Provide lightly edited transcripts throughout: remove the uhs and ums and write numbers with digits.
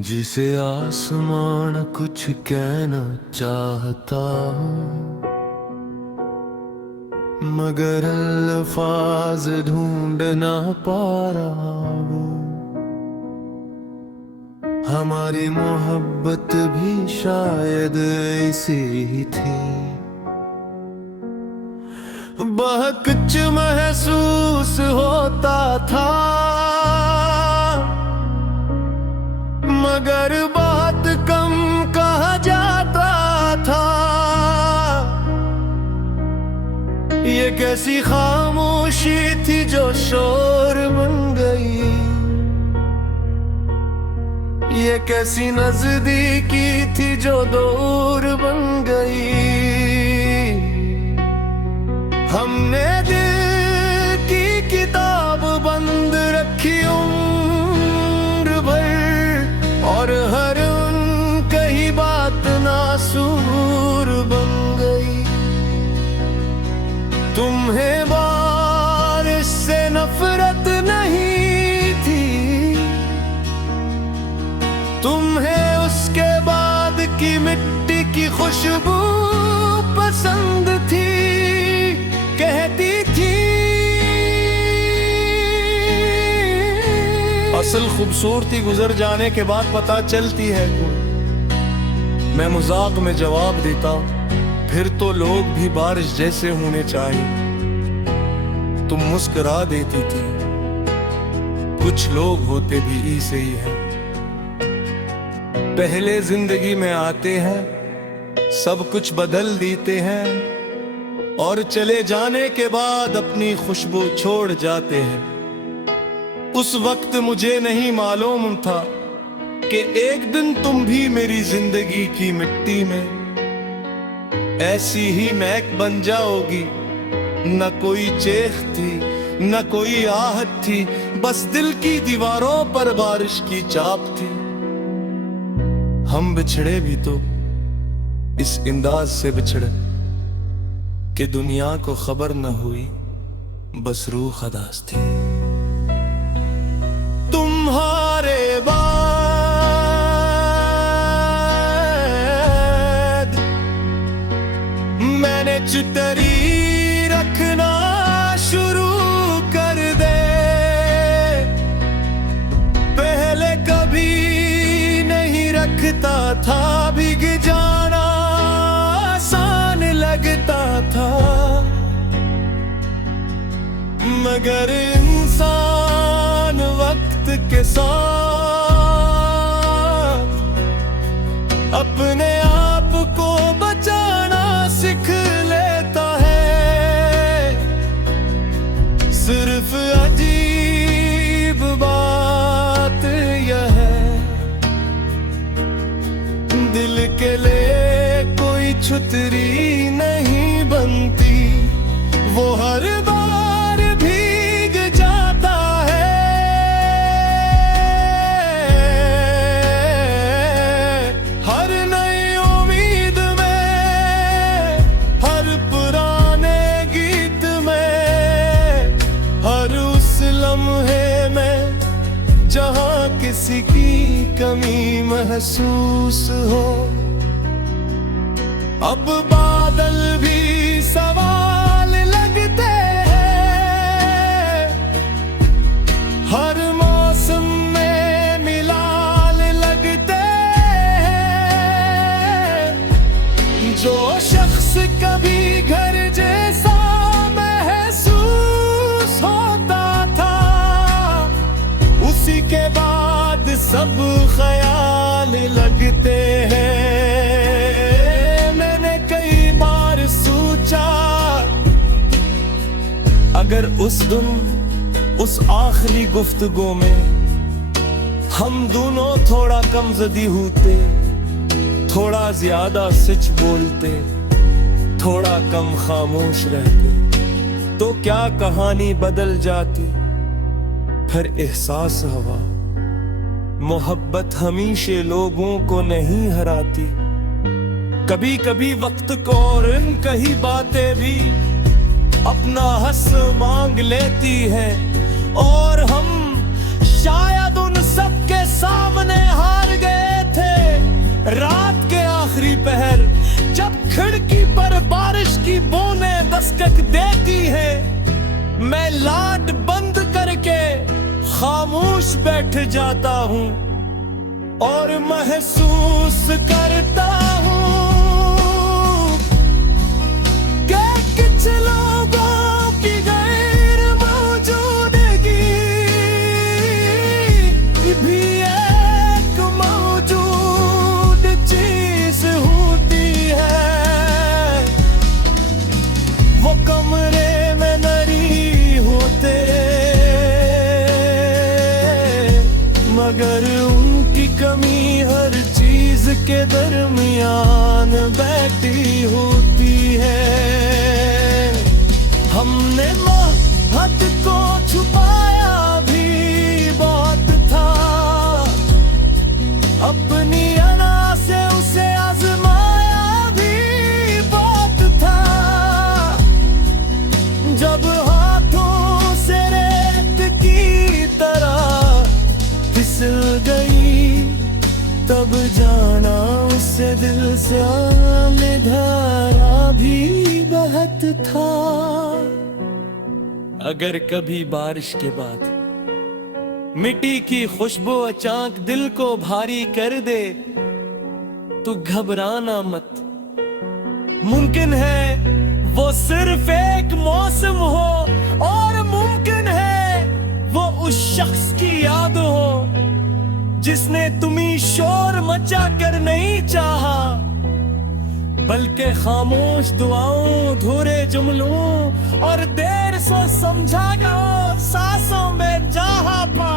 जिसे आसमान कुछ कहना चाहता हूँ, मगर अल्फाज ढूंढ ना पा रहा हूँ। हमारी मोहब्बत भी शायद ऐसी ही थी, कुछ महसूस होता था, मगर बहुत कम कहा जाता था। ये कैसी खामोशी थी जो शोर बन गई, ये कैसी नजदीकी थी जो दूर बन गई। हमने दिल की किताब बंद रखी उम्र भर, और हर कही बात नासूर बन गई। तुम्हें बारिश से नफरत नहीं थी, तुम्हें उसके बाद की मिट्टी की खुशबू पसंद थी, कहती थी। असल खूबसूरती गुजर जाने के बाद पता चलती है। मैं मजाक में जवाब देता, फिर तो लोग भी बारिश जैसे होने चाहिए। तुम मुस्कुरा देती थी, कुछ लोग होते भी ऐसे ही हैं। पहले जिंदगी में आते हैं, सब कुछ बदल देते हैं, और चले जाने के बाद अपनी खुशबू छोड़ जाते हैं। उस वक्त मुझे नहीं मालूम था कि एक दिन तुम भी मेरी जिंदगी की मिट्टी में ऐसी ही महक बन जाओगी। न कोई चेख थी, न कोई आहट थी, बस दिल की दीवारों पर बारिश की चाप थी। हम बिछड़े भी तो इस अंदाज से बिछड़े कि दुनिया को खबर न हुई, बस रूह खदास थी। तुम्हारे बाद मैंने चितरी रखना शुरू कर दे। पहले कभी नहीं रखता था, भीग जाना आसान लगता था, मगर इंसान वक्त के साथ अपने आप को बचाना सीख लेता है। सिर्फ अजीब बात यह है, दिल के लिए कोई छुतरी नहीं बनती, वो हर बार भीग जाता है। हर नई उम्मीद में, हर पुराने गीत में, हर उस लम्हे में जहां किसी की कमी महसूस हो। अब बादल भी सवाल लगते हैं, हर मौसम में मिलाल लगते हैं। जो शख्स कभी घर जैसा महसूस होता था, उसी के बाद सब ख्याल लगते हैं। अगर उस दिन, उस आखिरी गुफ्तगू में हम दोनों थोड़ा कम ज़दी होते, थोड़ा ज्यादा सच बोलते, थोड़ा कम खामोश रहते, तो क्या कहानी बदल जाती। फिर एहसास हुआ, मोहब्बत हमेशा लोगों को नहीं हराती। कभी कभी वक्त को और इन कही बातें भी अपना हंस मांग लेती है, और हम शायद उन सब के सामने हार गए। पहर, जब खिड़की पर बारिश की बूंदें दस्तक देती है, मैं लाट बंद करके खामोश बैठ जाता हूँ और महसूस करता हूँ कि कुछ लोगों की गैर मौजूदगी भी एक मौजूद चीज होती है। वो कमरे में नहीं होते मगर उनकी कमी हर चीज के दरमियान बैठी होती है। हमने मोहब्बत को छुपाया भी बहुत था, अपनी अना से उसे आजमाया भी बहुत था। जब हाथों से रेत की तरह फिसल गई, तब जाना उससे दिल से में धारा भी बहत था। अगर कभी बारिश के बाद मिट्टी की खुशबू अचानक दिल को भारी कर दे तो घबराना मत। मुमकिन है वो सिर्फ एक मौसम हो और मुमकिन है वो उस शख्स की याद हो जिसने तुम्हें शोर मचा कर नहीं चाहा, बल्कि खामोश दुआओं, धुरे जुमलों और देर से समझा गया सांसों में जहा पा।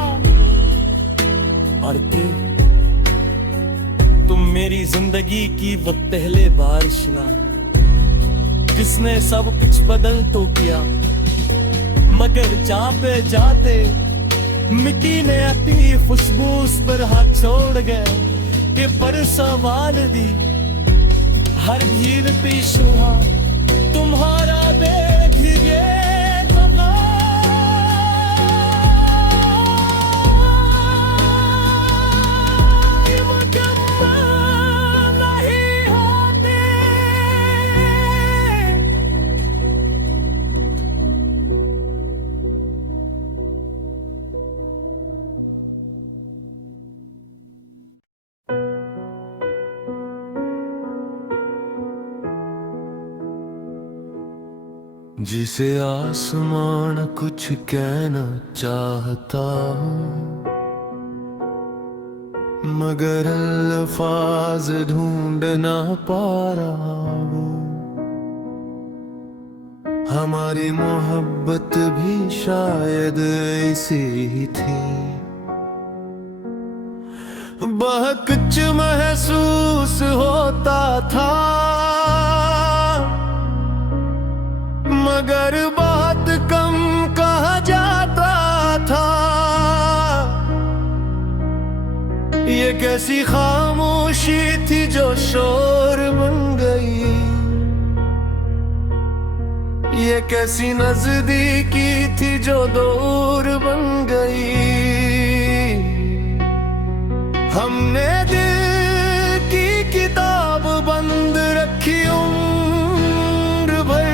और तुम मेरी जिंदगी की वो पहले बारिश ना, जिसने सब कुछ बदल तो किया, मगर जा पे जाते मिट्टी ने अपनी खुशबू उस पर हाथ छोड़ गए कि पर सवाल दी हर भीड़ पेश हुआ तुम्हारा बेघिरे जिसे आसमान कुछ कहना चाहता हूँ मगर अल्फाज ढूंढ ना पा रहा हूँ। हमारी मोहब्बत भी शायद ऐसी ही थी, बहुत कुछ महसूस होता था मगर बहुत कम कहा जाता था। ये कैसी खामोशी थी जो शोर बन गई, ये कैसी नजदीकी थी जो दूर बन गई। हमने दिल की किताब बंद रखी उम्र भर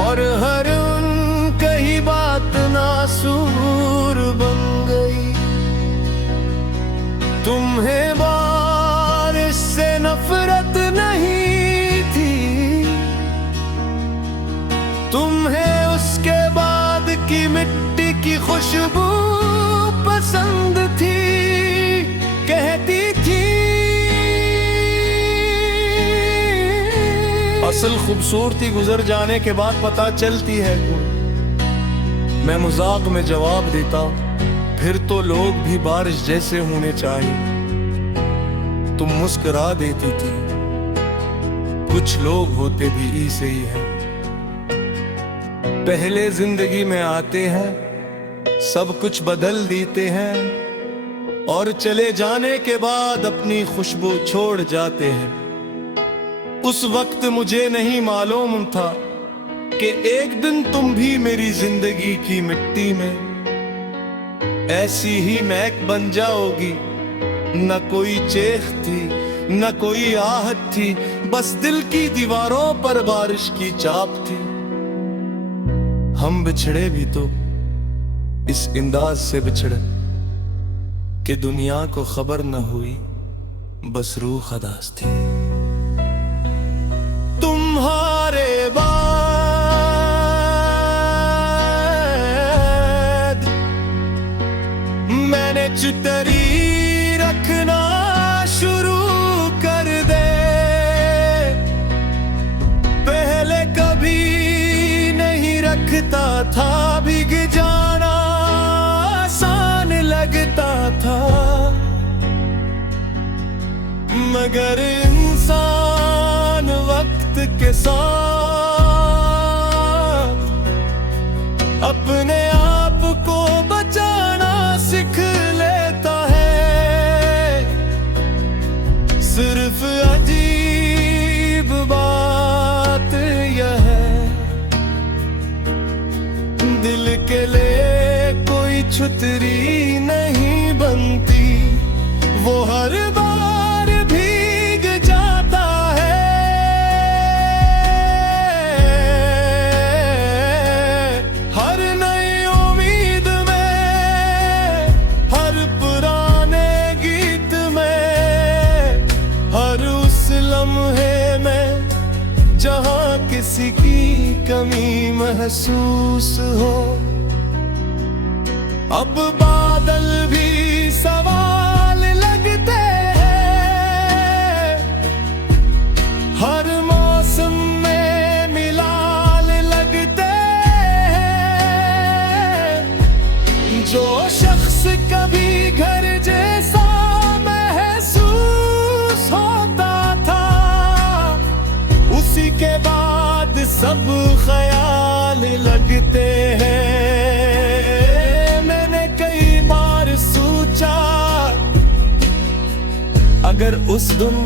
और हर उन कही बात नासूर बन गई। तुम्हें बारिश से नफरत नहीं थी, तुम्हें उसके बाद की मिट्टी की खुशबू पसंद थी, कहती थी। असल खूबसूरती गुजर जाने के बाद पता चलती है। मैं मजाक में जवाब देता, फिर तो लोग भी बारिश जैसे होने चाहिए। तुम मुस्कुरा देती थी, कुछ लोग होते भी ऐसे ही हैं। पहले जिंदगी में आते हैं, सब कुछ बदल देते हैं और चले जाने के बाद अपनी खुशबू छोड़ जाते हैं। उस वक्त मुझे नहीं मालूम था कि एक दिन तुम भी मेरी जिंदगी की मिट्टी में ऐसी ही महक बन जाओगी। न कोई चेख थी, न कोई आहट थी, बस दिल की दीवारों पर बारिश की चाप थी। हम बिछड़े भी तो इस अंदाज से बिछड़े कि दुनिया को खबर न हुई, बस रूह खदास थी। तुम्हारे बाद मैंने चितरी रखना शुरू कर दे। पहले कभी नहीं रखता था, भीग जाना आसान लगता था। मगर इंसान वक्त के साथ अपने आप को बचाना सीख लेता है। सिर्फ अजीब बात यह है, दिल के लिए कोई छुतरी नहीं बनती। वो हर बार भीग जाता है। हर नई उम्मीद में, हर पुराने गीत में, हर उस लम्हे में जहां किसी की कमी महसूस हो। अब बादल भी सवाल लगते हैं, हर मौसम में मिलाल लगते हैं। जो शख्स कभी घर जैसा महसूस होता था, उसी के बाद सब ख्याल लगते हैं। मैंने कई बार सोचा, अगर उस दिन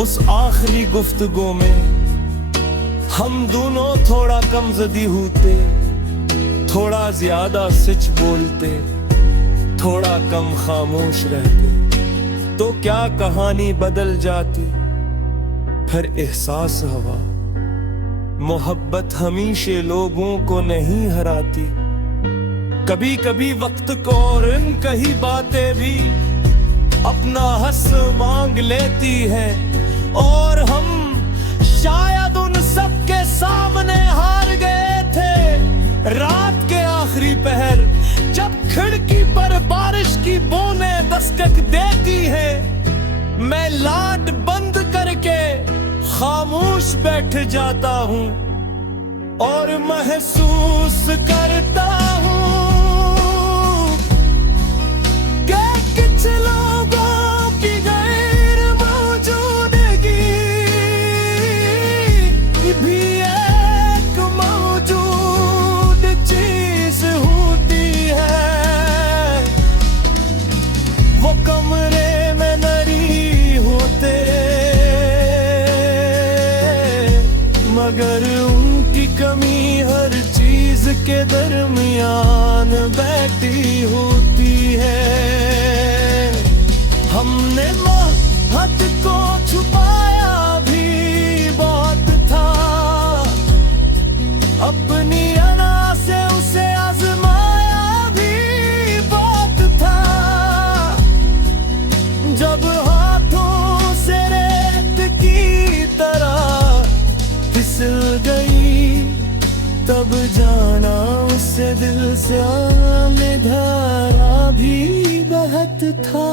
उस आखिरी गुफ्तगू में हम दोनों थोड़ा कम ज़दी होते, थोड़ा ज्यादा सच बोलते, थोड़ा कम खामोश रहते, तो क्या कहानी बदल जाती। फिर एहसास हुआ, मोहब्बत हमेशा लोगों को नहीं हराती। कभी कभी वक्त को और इनकी ही बातें भी अपना हंस मांग लेती है। और हम शायद उन सब के सामने हार गए थे। रात के आखिरी पहर जब खिड़की पर बारिश की बूंदें दस्तक देती है, मैं लाट बंद करके खामोश बैठ जाता हूँ और महसूस करता हूँ कि कुछ लोगों की गैर मौजूदगी भी एक मौजूद चीज होती है। वो कमरे में नहीं होते, मगर उनकी कमी हर चीज के दरमियान बैठी होती है। हमने मोहब्बत को छुपाया भी बहुत था, अपनी अना से उसे आजमाया भी बहुत था। जब हाथों से रेत की तरह फिसल गई, तब जाना उससे दिल से आने धारा भी बहत था।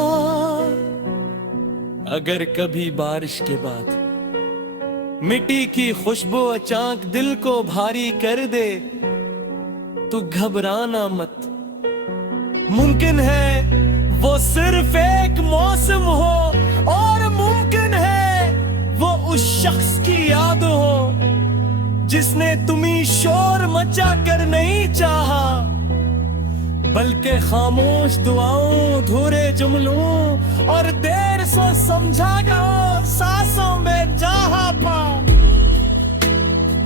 अगर कभी बारिश के बाद मिट्टी की खुशबू अचानक दिल को भारी कर दे, तो घबराना मत। मुमकिन है वो सिर्फ एक मौसम हो, और मुमकिन है वो उस शख्स की याद हो जिसने तुम्हें शोर मचा कर नहीं चाहा, बल्कि खामोश दुआओं, धूरे जुमलों और देर से समझा गया सांसों में जहा पा।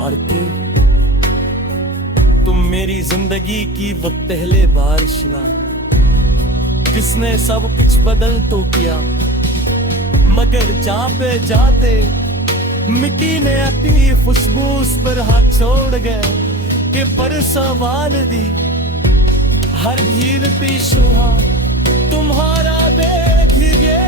और तुम मेरी जिंदगी की वो पहले बारिश ना, जिसने सब कुछ बदल तो किया, मगर जहाँ पे जाते मिट्टी ने अपनी खुशबू उस पर हाथ छोड़ गए कि पर सवाल दी हर भीड़ पे सुहा तुम्हारा देख लीजिए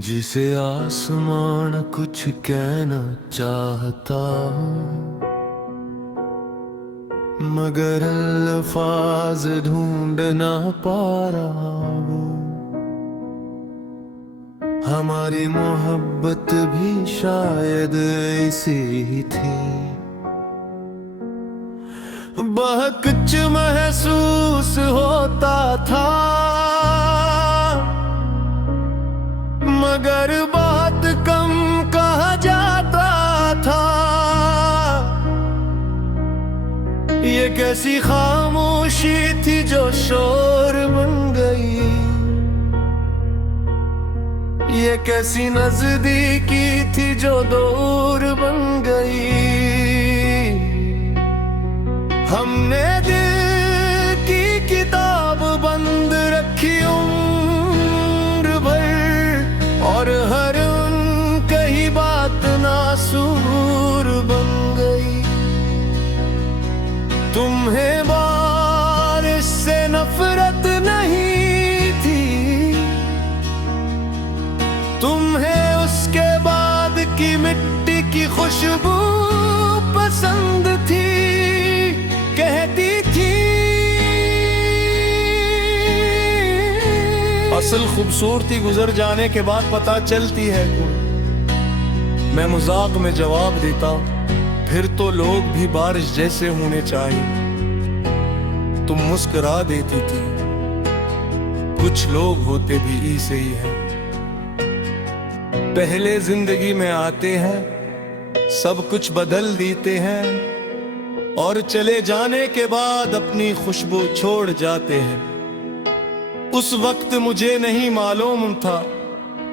जिसे आसमान कुछ कहना चाहता हूँ मगर अल्फाज ढूंढ ना पा रहा हूँ। हमारी मोहब्बत भी शायद ऐसी ही थी, बहकुछ महसूस होता था मगर बहुत कम कहा जाता था। ये कैसी खामोशी थी जो शोर बन गई, ये कैसी नजदीकी थी जो दूर बन गई। हमने दिल की किताब बंद रखी उम्र भर और हर उन कही बात नासूर बन गई। तुम्हें बारिश से नफरत नहीं थी, तुम्हें उसके बाद की मिट्टी की खुशबू पसंद थी। कहती थी असल खूबसूरती गुजर जाने के बाद पता चलती है। मैं मजाक में जवाब देता, फिर तो लोग भी बारिश जैसे होने चाहिए। तुम मुस्कुरा देती थी, कुछ लोग होते भी ऐसे ही हैं। पहले जिंदगी में आते हैं, सब कुछ बदल देते हैं और चले जाने के बाद अपनी खुशबू छोड़ जाते हैं। उस वक्त मुझे नहीं मालूम था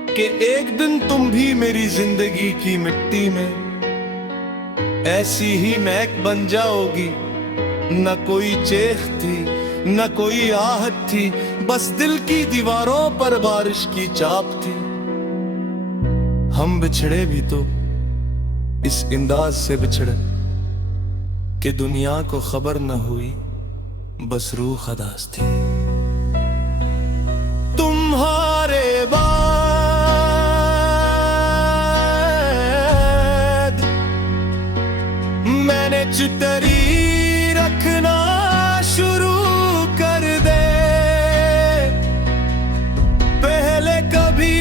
कि एक दिन तुम भी मेरी जिंदगी की मिट्टी में ऐसी ही महक बन जाओगी। न कोई चेख थी, न कोई आहट थी, बस दिल की दीवारों पर बारिश की चाप थी। हम बिछड़े भी तो इस अंदाज से बिछड़े कि दुनिया को खबर न हुई, बस रूह खदास थी। तुम्हारे मैंने चितरी रखना शुरू कर दे। पहले कभी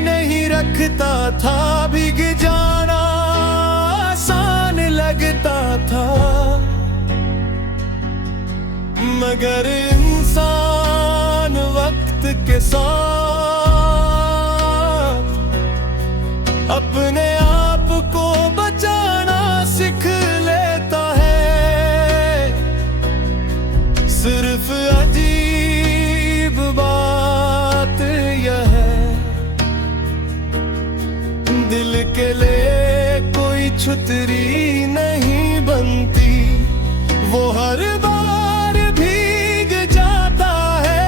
नहीं रखता था, भीग जाना आसान लगता था। मगर इंसान वक्त के साथ अपने आप को बचाना सीख लेता है। सिर्फ अजीब बात यह है, दिल के लिए कोई छुतरी नहीं बनती। वो हर बार भीग जाता है।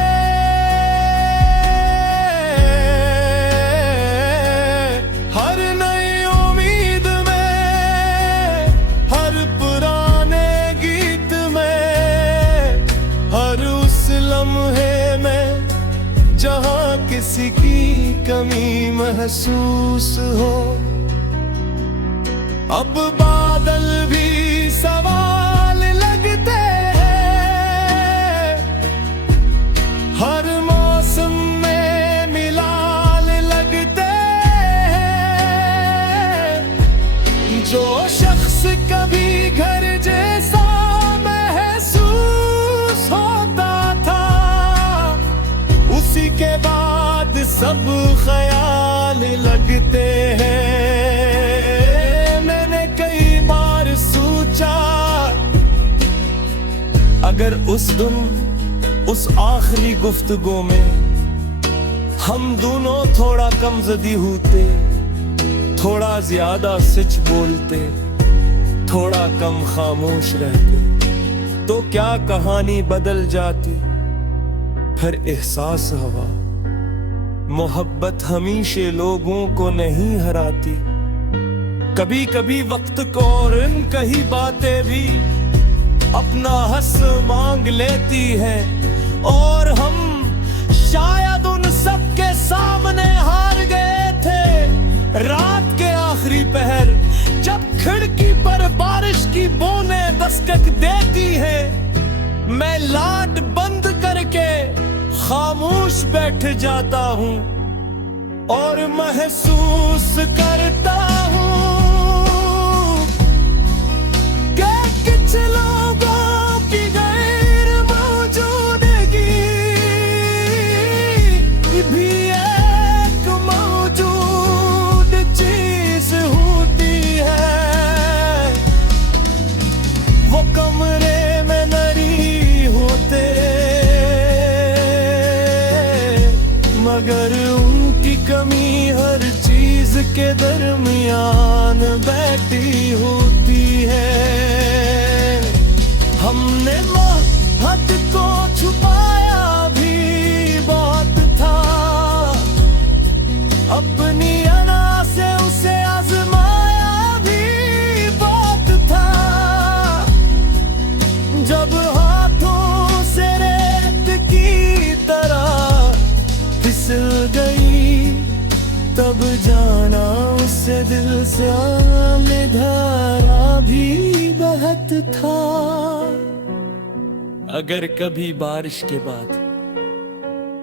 हर नई उम्मीद में, हर पुराने गीत में, हर उस लम्हे में जहां किसी की कमी महसूस हो। अब बादल भी सवाल लगते हैं, हर मौसम में मिलाल लगते हैं। जो शख्स कभी घर जैसा महसूस होता था, उसी के बाद सब ख्याल लगते हैं। अगर उस दिन उस आखिरी गुफ्तगू में हम दोनों थोड़ा कम ज़दी होते, थोड़ा ज्यादा सच बोलते, थोड़ा कम खामोश रहते, तो क्या कहानी बदल जाती। फिर एहसास हुआ मोहब्बत हमेशा लोगों को नहीं हराती। कभी कभी वक्त को और इन कही बातें भी अपना हंस मांग लेती है, और हम शायद उन सब के सामने हार गए थे। रात के आखिरी पहर जब खिड़की पर बारिश की बूंदें दस्तक देती है, मैं लाट बंद करके खामोश बैठ जाता हूँ और महसूस करता हूँ कि कुछ लोगों की गैर मौजूदगी भी एक मौजूद चीज होती है। वो कमरे में नहीं होते मगर उनकी कमी हर चीज के दरमियान बैठी होती है। हमने मोहब्बत को छुपाया भी बहुत था, अपनी अना से उसे आजमाया भी बहुत था। जब हाथों से रेत की तरह फिसल गई, तब जाना उससे दिल से आने धारा भी बहत था। अगर कभी बारिश के बाद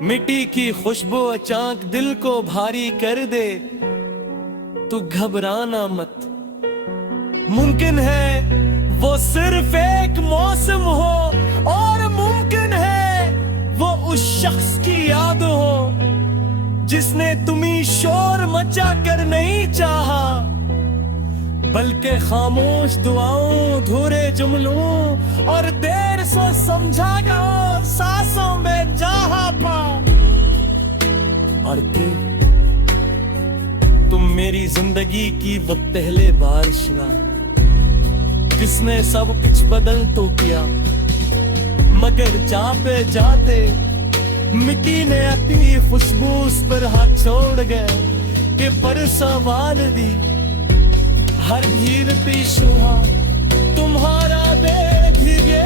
मिट्टी की खुशबू अचानक दिल को भारी कर दे, तो घबराना मत। मुमकिन है वो सिर्फ एक मौसम हो, और मुमकिन है वो उस शख्स की याद हो जिसने तुम्हें शोर मचा कर नहीं चाहा, बल्कि खामोश दुआओं, धुरे जुमलों और देर से समझा गया सांसों में जहा पा। और तुम मेरी जिंदगी की वो पहले बारिश ना, जिसने सब कुछ बदल तो किया, मगर जहाँ पे जाते मिट्टी ने अपनी खुशबू उस पर हाथ छोड़ गए कि पर सवाल दी हर भीड़ पे शुहा तुम्हारा देख ये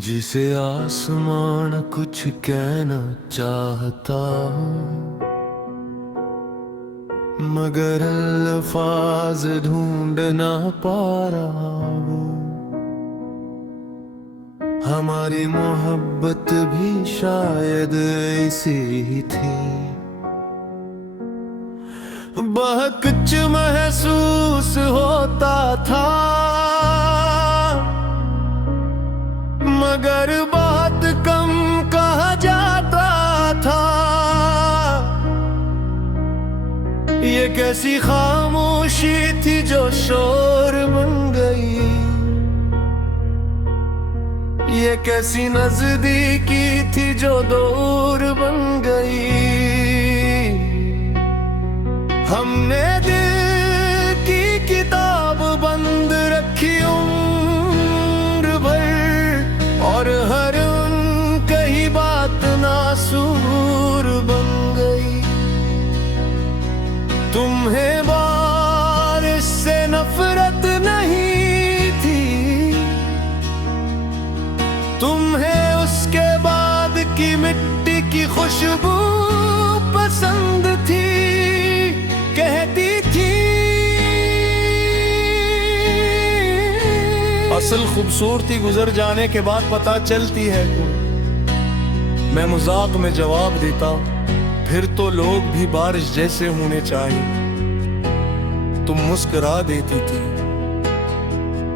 जिसे आसमान कुछ कहना चाहता हूँ, मगर अल्फाज ढूंढ ना पा रहा हूँ। हमारी मोहब्बत भी शायद ऐसी ही थी, बहुत कुछ महसूस होता था, मगर बहुत कम कहा जाता था। ये कैसी खामोशी थी जो शोर बन गई, ये कैसी नजदीकी थी जो दूर बन गई। हमने दिल की किताब बंद रखी उम्र भर, और हर उन कही बात नासूर बन गई। तुम्हें बारिश से नफरत नहीं थी, तुम्हें उसके बाद की मिट्टी की खुशबू पसंद थी, कहती थी। असल खूबसूरती गुजर जाने के बाद पता चलती है, मैं मजाक में जवाब देता, फिर तो लोग भी बारिश जैसे होने चाहिए। तुम मुस्कुरा देती थी,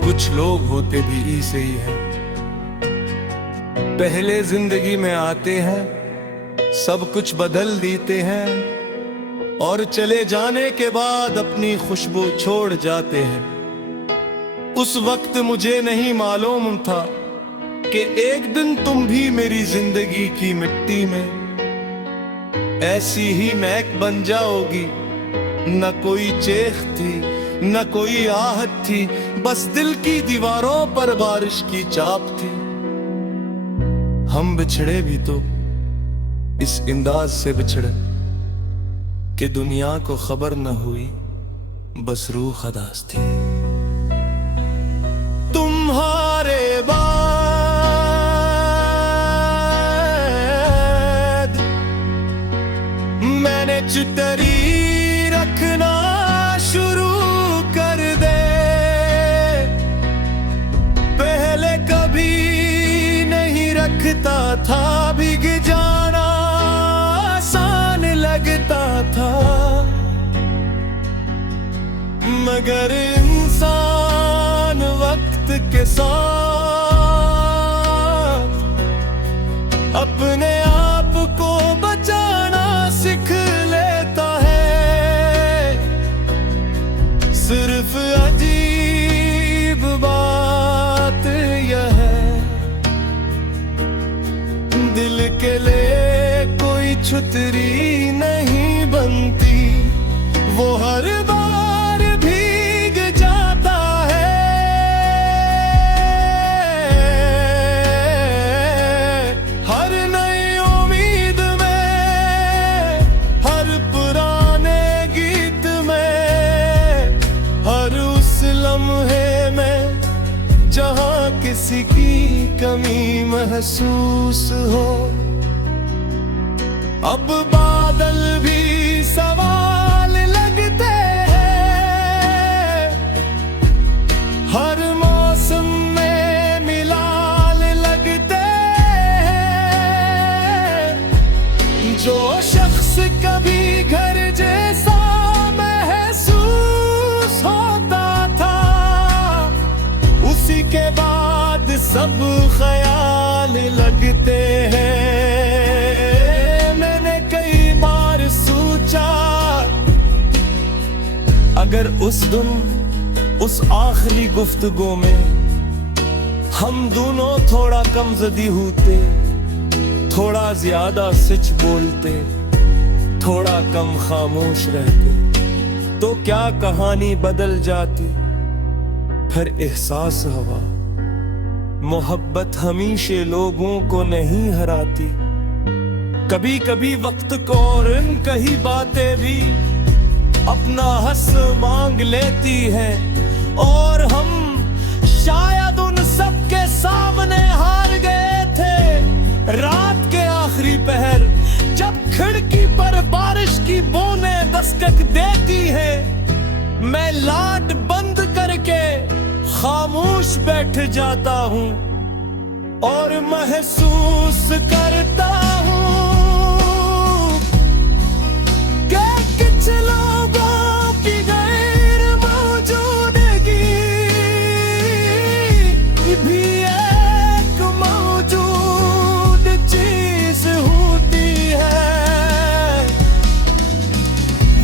कुछ लोग होते भी ऐसे ही हैं। पहले जिंदगी में आते हैं, सब कुछ बदल देते हैं, और चले जाने के बाद अपनी खुशबू छोड़ जाते हैं। उस वक्त मुझे नहीं मालूम था कि एक दिन तुम भी मेरी जिंदगी की मिट्टी में ऐसी ही महक बन जाओगी। न कोई चेख थी, न कोई आहट थी, बस दिल की दीवारों पर बारिश की चाप थी। हम बिछड़े भी तो इस अंदाज से बिछड़े कि दुनिया को खबर न हुई, बस रूह खदास थी। तुम्हारे बाद मैंने चितरी रखना शुरू कर दे। पहले कभी नहीं रखता था, भीग जाना आसान लगता था, मगर इंसान वक्त के साथ अपने आप को बचाना सीख लेता है। सिर्फ अजीब बात यह है, दिल के लिए कोई छुतरी नहीं बनती, वो हर बार भीग जाता है। हर नई उम्मीद में, हर पुराने गीत में, हर उस लम्हे में जहां किसी की कमी महसूस हो। अब बादल भी सवाल लगते हैं, हर मौसम में मिलाल लगते हैं। जो शख्स कभी घर जैसा महसूस होता था, उसी के बाद सब ख्याल लगते हैं। अगर उस दिन, उस आखिरी गुफ्तगू में हम दोनों थोड़ा कम ज़दी होते, थोड़ा ज्यादा सच बोलते, थोड़ा कम खामोश रहते, तो क्या कहानी बदल जाती। फिर एहसास हुआ, मोहब्बत हमेशा लोगों को नहीं हराती। कभी कभी वक्त को और कही बातें भी अपना हंस मांग लेती है, और हम शायद उन सब के सामने हार गए थे। रात के आखिरी पहर जब खिड़की पर बारिश की बूंदें दस्तक देती है, मैं लाट बंद करके खामोश बैठ जाता हूँ और महसूस करता हूँ कि कुछ लोगों की गैर मौजूदगी भी एक मौजूद चीज होती है।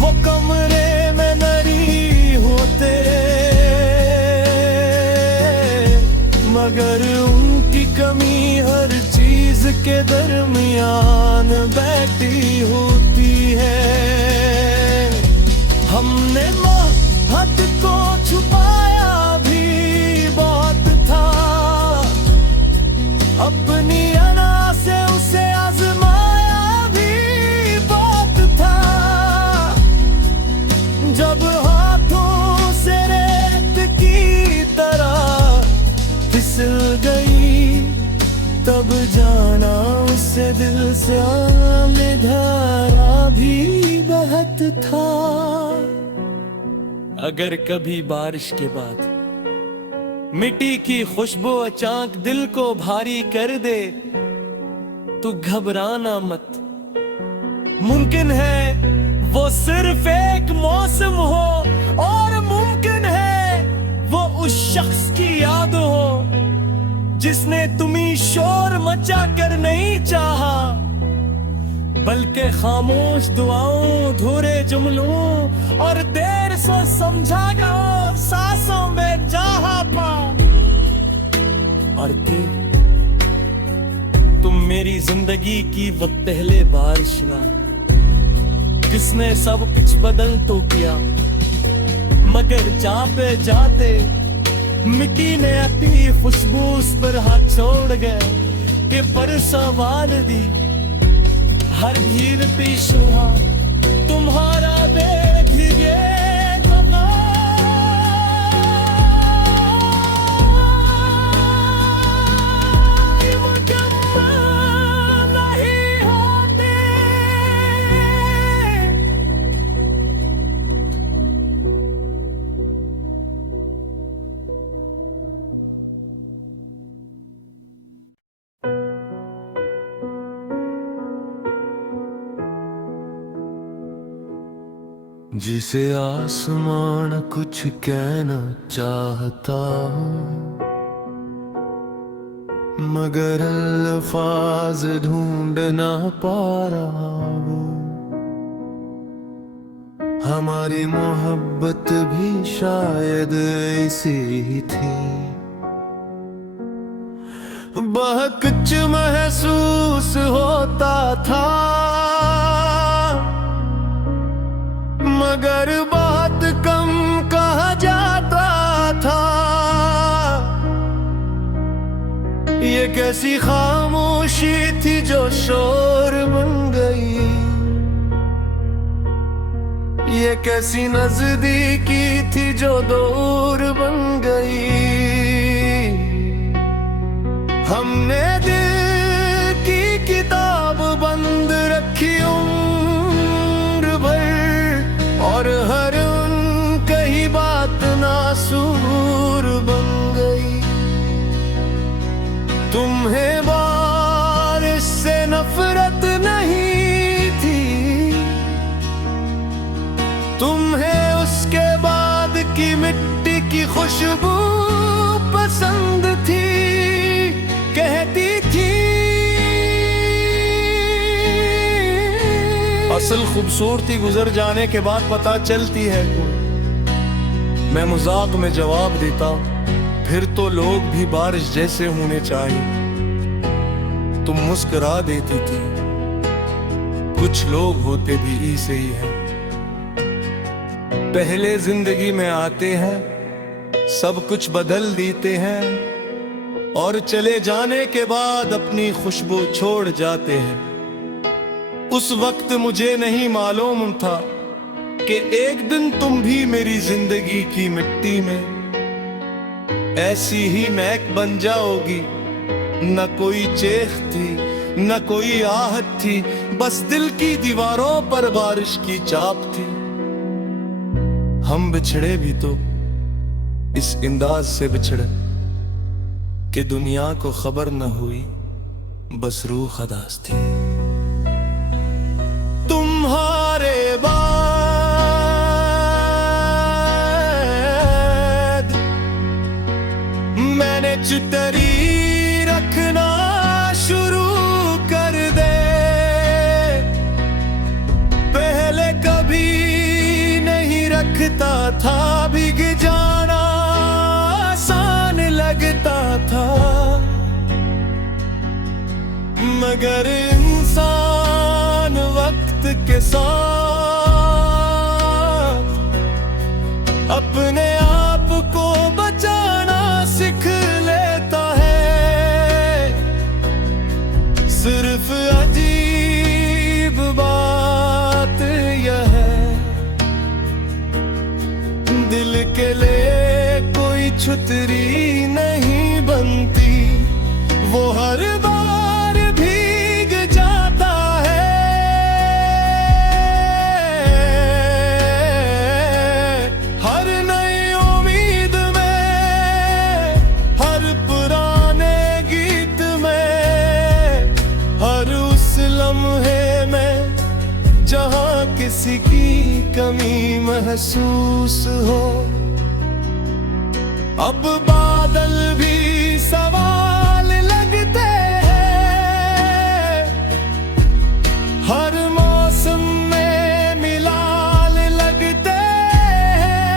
वो कमरे में नहीं होते, मगर उनकी कमी हर चीज के दरमियान बैठी होती है। हमने मोहब्बत को छुपाया भी बहुत था, अपनी अना से उसे आजमाया भी बहुत था। जब हाथों से रेत की तरह फिसल गई, तब जाना उससे दिल से आने धारा भी बहत था। अगर कभी बारिश के बाद मिट्टी की खुशबू अचानक दिल को भारी कर दे, तू घबराना मत। मुमकिन है वो सिर्फ एक मौसम हो, और मुमकिन है वो उस शख्स की याद हो जिसने तुम्हें शोर मचा कर नहीं चाहा, बल्कि खामोश दुआओं, धुरे जुमलों और देर से समझा गया सांसों में जहा पा। और तुम मेरी जिंदगी की वो पहले बारिश ना, जिसने सब कुछ बदल तो किया, मगर जहाँ पे जाते मिट्टी ने अपनी खुशबू उस पर हाथ छोड़ गए कि पर सवाल दी हर गिरती सुहा तुम्हारा भीगे जिसे आसमान कुछ कहना चाहता हूँ, मगर अल्फाज ढूंढ ना पा रहा हूँ। हमारी मोहब्बत भी शायद ऐसी ही थी, बहुत कुछ महसूस होता था, मगर बहुत कम कहा जाता था। ये कैसी खामोशी थी जो शोर बन गई, ये कैसी नजदीकी थी जो दूर बन गई। हमने दिल की किताब बंद रखी उम्र भर, और हर कही बात नासूर बन गई। तुम्हें बारिश से नफरत नहीं थी, तुम्हें उसके बाद की मिट्टी की खुशबू पसंद थी, कहती थी। असल खूबसूरती गुजर जाने के बाद पता चलती है कोई। मैं मजाक में जवाब देता, फिर तो लोग भी बारिश जैसे होने चाहिए। तुम मुस्कुरा देती थी, कुछ लोग होते भी ऐसे ही हैं। पहले जिंदगी में आते हैं, सब कुछ बदल देते हैं, और चले जाने के बाद अपनी खुशबू छोड़ जाते हैं। उस वक्त मुझे नहीं मालूम था कि एक दिन तुम भी मेरी जिंदगी की मिट्टी में ऐसी ही महक बन जाओगी। न कोई चेख थी, न कोई आहट थी, बस दिल की दीवारों पर बारिश की चाप थी। हम बिछड़े भी तो इस अंदाज से बिछड़े कि दुनिया को खबर न हुई, बस रूह खदास थी। तुम्हारे बाद मैंने चितरी रखना शुरू कर दे। पहले कभी नहीं रखता था, भीग जाना आसान लगता था, मगर इंसान वक्त के साथ अपने आप को बचाना सीख लेता है। सिर्फ अजीब बात यह है, दिल के लिए कोई छुतरी नहीं बनती, वो हर बार भीग जाता है। हर नई उम्मीद में, हर पुराने गीत में, हर उस लम्हे में जहां किसी की कमी महसूस हो। अब बादल भी सवाल लगते हैं, हर मौसम में मिलाल लगते हैं।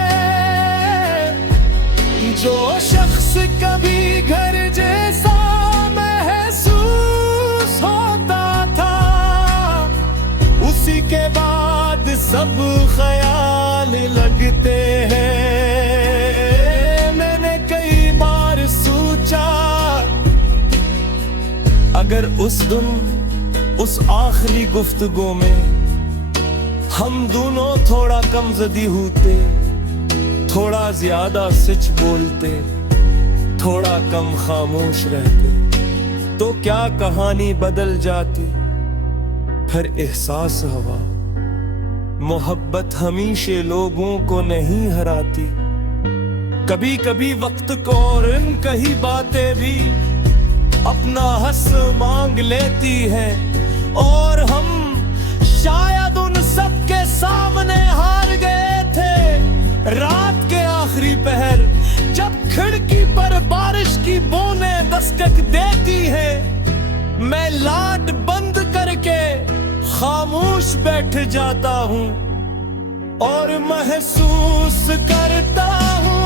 जो शख्स कभी घर जैसा महसूस होता था, उसी के बाद सब ख्याल लगते हैं। अगर उस दिन उस आखिरी गुफ्तगू में हम दोनों थोड़ा कम ज़दी होते, थोड़ा ज्यादा सच बोलते, थोड़ा कम खामोश रहते, तो क्या कहानी बदल जाती। फिर एहसास हुआ मोहब्बत हमेशा लोगों को नहीं हराती। कभी कभी वक्त को और इन कही बातें भी अपना हंस मांग लेती है। और हम शायद उन सब के सामने हार गए थे। रात के आखिरी पहर जब खिड़की पर बारिश की बूंदें दस्तक देती है, मैं लाट बंद करके खामोश बैठ जाता हूँ और महसूस करता हूँ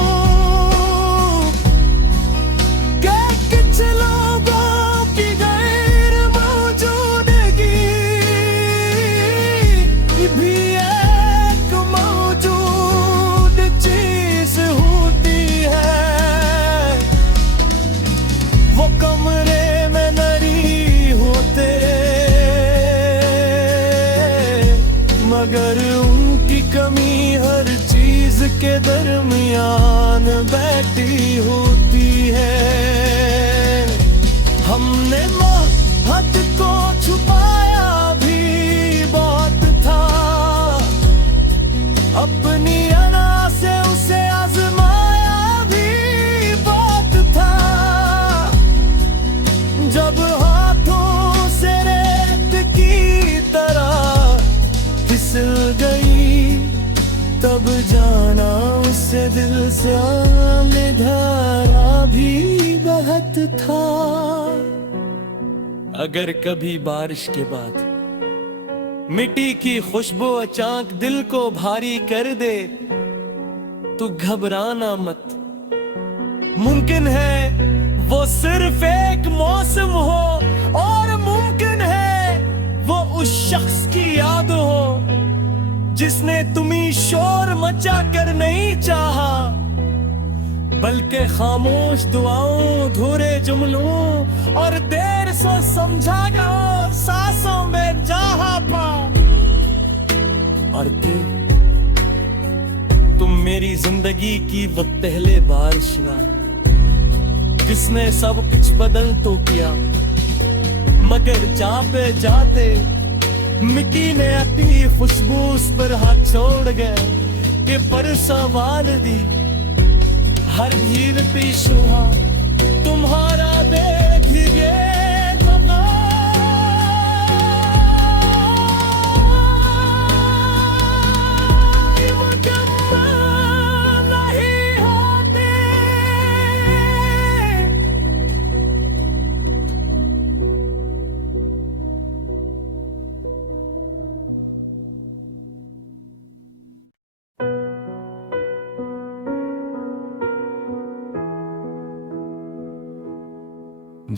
कि कुछ लोगों की गैर मौजूदगी भी एक मौजूद चीज होती है। वो कमरे में नहीं होते, मगर उनकी कमी हर चीज के दरमियान बैठी होती है। हमने मोहब्बत को छुपाया भी बहुत था, अपनी अना से उसे आजमाया भी बहुत था। जब हाथों से रेत की तरह फिसल गई, तब जाना उससे दिल से आने धारा भी बहत था। अगर कभी बारिश के बाद मिट्टी की खुशबू अचानक दिल को भारी कर दे, तो घबराना मत। मुमकिन है वो सिर्फ एक मौसम हो, और मुमकिन है वो उस शख्स की याद हो जिसने तुम्हें शोर मचा कर नहीं चाहा, बल्कि खामोश दुआओं, धुरे जुमलों और देर से समझा गया सांसों में जहा पा। और तुम मेरी जिंदगी की वो पहले बारिश ना, जिसने सब कुछ बदल तो किया, मगर जहाँ पे जाते मिट्टी ने अपनी खुशबू उस पर हाथ छोड़ गए कि पर सवाल दी हर भीड़ पे सुहा तुम्हारा देखिए।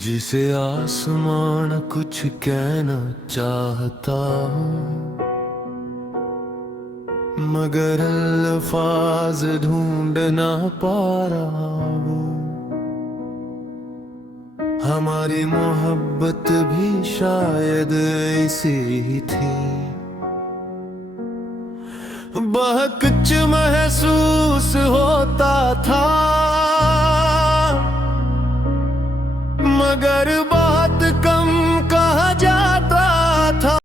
जिसे आसमान कुछ कहना चाहता हूँ, मगर अल्फाज ढूंढ ना पा रहा हूँ। हमारी मोहब्बत भी शायद ऐसी ही थी, बहुत कुछ महसूस होता था,